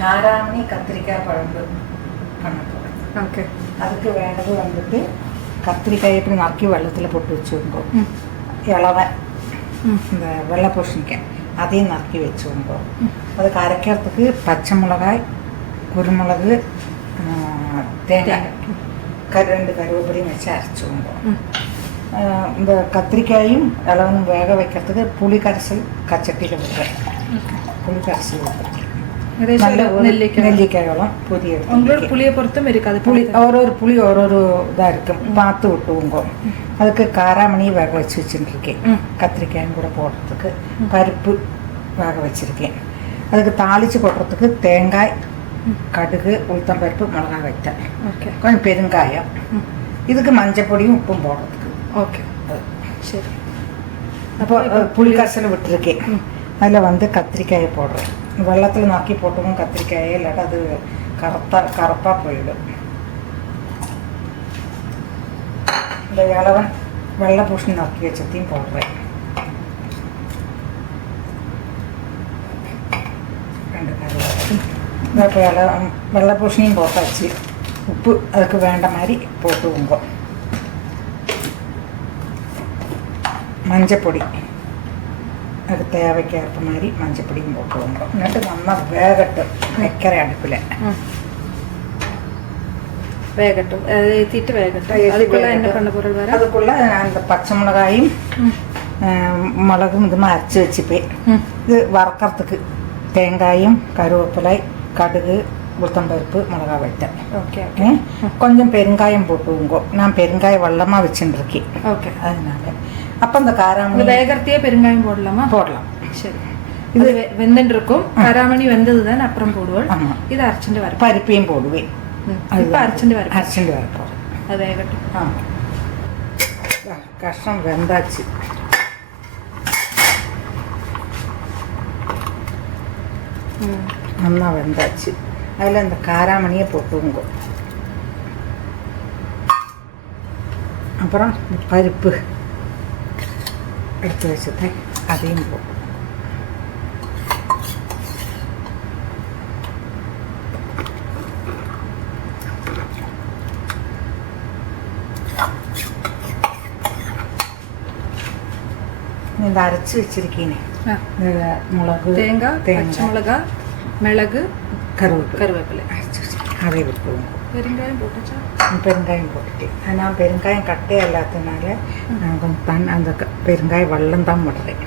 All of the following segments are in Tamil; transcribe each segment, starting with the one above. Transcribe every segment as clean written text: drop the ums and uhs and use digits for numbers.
காராமணி கத்திரிக்காய் குழம்பு பண்ண போகிறேன். ஓகே. அதுக்கு வேண்டது வந்துட்டு கத்திரிக்காய் இப்படி நறுக்கி வெள்ளத்தில் போட்டு வச்சுருங்கோ. இளவை இந்த வெள்ளை பூசணிக்காய் அதையும் நறுக்கி வச்சுருங்கோ. அதுக்கு அரைக்கிறதுக்கு பச்சை மிளகாய், குருமிளகு, தேங்காய், ரெண்டு கருவேப்பிலையும் வச்சு அரைச்சுருங்கோ. இந்த கத்திரிக்காயும் இளவனும் வேக வைக்கிறதுக்கு புளி கரைசல் கச்சட்டியில் விடுறேன். புளி கரைசல் விடுறேன். நல்ல நெல்லிக்காயோളം புளி எடுத்து. உங்களோட புளியை பொறுத்தும் இருக்காது. புளி ஒரு புளி ஒரு இதாக இருக்கும், பார்த்து விட்டுவோங்க. அதுக்கு காராமணி வேக வச்சு வச்சுருக்கேன். கத்திரிக்காயும் கூட போடுறதுக்கு பருப்பு வேக வச்சுருக்கேன். அதுக்கு தாளித்து போடுறதுக்கு தேங்காய், கடுகு, உளுத்தம்பருப்பு, மிளகாய் வைத்தேன். ஓகே. கொஞ்சம் பெருங்காயம். இதுக்கு மஞ்சள் பொடியும் உப்பும் போடுறதுக்கு. ஓகே, சரி. அப்போ புளி கரைசல் விட்டுருக்கேன். அதில் வந்து கத்திரிக்காயை போடுறேன். வெள்ளத்தில் நக்கி போட்டுவோம் கத்திரிக்காயை, இல்லாட்டா அது கரப்பாக போயிடும். இந்த இளவன் வெள்ளை பூசணி நக்கி வச்சதையும் போடுறேன். ரெண்டு கருவேப்பிலை. இப்போ வெள்ளை பூசணியும் போட்டாச்சு. உப்பு அதுக்கு வேண்ட மாதிரி போட்டுவோங்க. மஞ்சப்பொடி அது தேவைக்கு ஏற்ற மாதிரி மஞ்சப்பொடியும் போட்டுவோங்க. എന്നിട്ട് நம்ம வேகட்டும் வைக்கிறேன் அடுப்பில். வேகட்டும், ஏற்றிட்டு வேகட்டும். அதுக்குள்ளே என்ன பண்ண பொருள் வேறு? அதுக்குள்ளே அந்த பச்சை மிளகாயும் மிளகும் இதுமா அரைச்சி வச்சுப்பேன். இது வறுக்கிறதுக்கு தேங்காயும், கருவேப்பிலை, கடுகு, உளுத்தம்பருப்பு, மிளகாய் வைத்தேன். Okay okay. கொஞ்சம் பெருங்காயம் போட்டுவோங்க. நான் பெருங்காயம் வெள்ளமாக வச்சுருக்கேன். ஓகே. அதனால அப்போ இந்த காராமணி வேகத்தையே பெருங்காயம் போடலாமா? போடலாம். சரி. இது வெந்துட்டு இருக்கும். காராமணி வெந்தது தான் அப்புறம் போடுவோம். ஆமாம். இது அரைச்சிட்டு வர பருப்பையும் போடுவேன். இப்போ அரைச்சிட்டு வர போகிறேன். அது வேகட்டும். கஷ்டம் வெந்தாச்சு. நல்லா வெந்தாச்சு. அதில் இந்த காராமணியை போட்டுவோங்க. அப்புறம் இந்த பருப்பு எடுத்து வச்சுட்டேன், அதையும் போட்டு இந்த அரைச்சி வச்சிருக்கீங்க மிளகு, தேங்காய், பச்சை மிளகாய், மிளகு, கருவேப்பிலை அரைச்சி வச்சுருக்கேன். அதை விட்டுவோம். பெருங்காயம் போட்டுச்சா? பெருங்காயம் போட்டுட்டேன். நான் பெருங்காயம் கட்டே இல்லாததுனால நான் கொஞ்சம் அந்த பெருங்காயம் வெள்ளம் தான் விடுறேன்.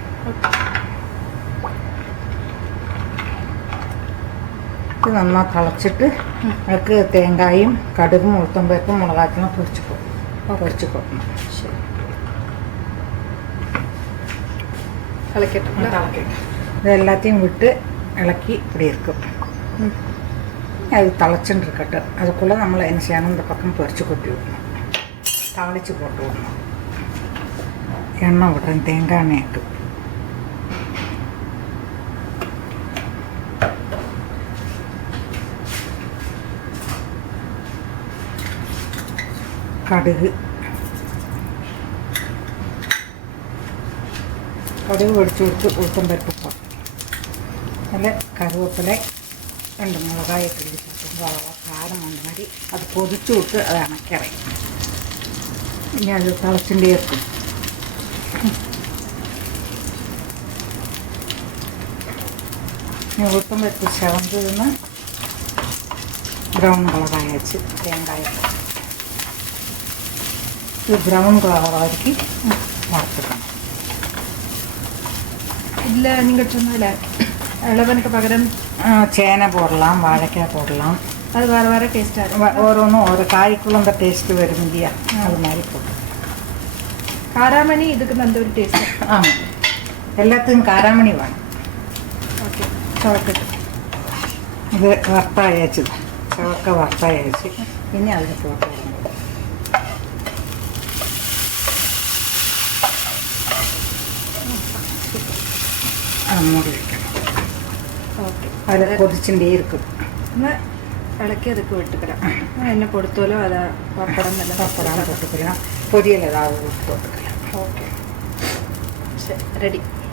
இது நல்லா தழைச்சிட்டு அதுக்கு தேங்காயும், கடுகும், உளுத்தம்பருப்பும், மிளகாய்க்கெல்லாம் பொரிச்சு போடணும். சரி, கலக்கட்டும். இது எல்லாத்தையும் விட்டு இலக்கி இப்படி இருக்கும். அது தழைச்சுன்னு இருக்கட்டும். அதுக்குள்ளே நம்மளை என்ன செய்யணும், இந்த பக்கம் பொரிச்சு கொட்டி விடணும். தாளித்து போட்டு விடணும். எண்ணெய் விடுறேன், தேங்காய் எண்ணெய்க்கு. கடுகு வெடிச்சு விட்டு உளுத்தம்பருப்பு போட்டோம். அதில் கருவேப்பிலை, ரெண்டு மிளகாயை கிள்ளி போட்டு அவ்வளோ காரம் அந்த மாதிரி அது கொதிச்சு விட்டு அதை அணைக்கிறேன். இனி அது தழைச்சுட்டே இருக்கும். உளுத்தம்பருப்பு செவந்ததுன்னா ப்ரௌன் கலர் ஆயாச்சு. தேங்காய் இது ப்ரௌன் கலர் வரைக்கும் வறுத்துக்கணும். இல்லை, நீங்கள் சொன்னதில்ல இளவனுக்கு பகரம் சேனை போடலாம், வாழைக்காய் போடலாம். அது வேறு டேஸ்ட்டாக இருக்கும். ஒன்றும் ஒரு காய்க்குள்ள அந்த டேஸ்ட்டு வரும் இல்லையா, அது மாதிரி போட்டு. காராமணி இதுக்கு நல்ல ஒரு டேஸ்ட். ஆமாம், எல்லாத்துக்கும் காராமணி வேணும். ஓகே, சவக்கட்டு இது வறுத்தாயாச்சு, சவக்க வறுத்தாயாச்சு. இனி அதில் போட்டு மூடி வைக்கணும். ஓகே, அதில் கொதிச்சுட்டே இருக்கும். இலக்கி அதுக்கு விட்டுக்கிறேன். என்ன பொறுத்தோலோ அதை பப்படம் போட்டுக்கலாம். பொரியல் ஏதாவது போட்டுக்கலாம். ஓகே, சரி, ரெடி.